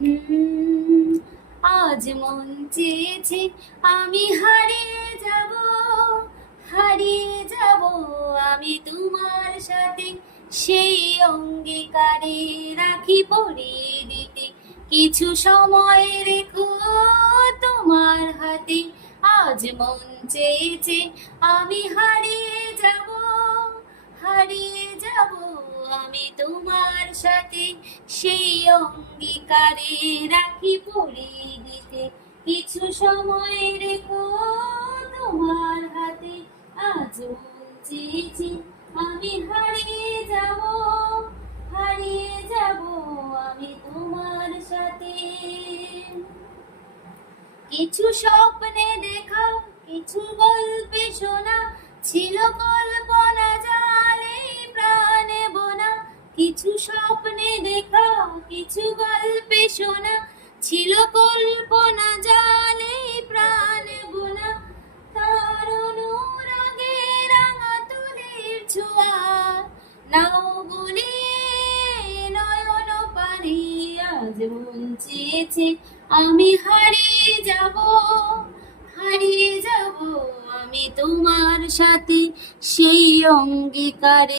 উম, আজ মন চেয়েছে আমি হারিয়ে যাব আমি তোমার সাথে, সেই অঙ্গীকারে রাখি পরিয়ে দিতে কিছু সময় রেখো তোমার হাতে। আজ মন চেয়েছে আমি হারিয়ে যাব আমি তোমার সাথে, সেই অঙ্গীকারে রাখি পরিয়ে দিতে কিছু সময় রেখো তোমার হাতে। আজ মন চেয়েছে আমি হারিয়ে যাব আমি তোমার সাথে। কিছু স্বপ্নে দেখা, কিছু গল্পে শোনা, ছিল কল্পনা জালে প্রাণে বোনা। কিছু স্বপ্নে দেখা, কিছু গল্পে শোনা, ছিল কল্পনা জালে প্রাণে বোনা। তার অনুরাগে রাঙা তুলির ছোঁয়া নাও গুনে নয়ন পানি। আজ মন চেয়েছে আমি হারিয়ে যাব আমি তোমার সাথে, সেই অঙ্গীকারে।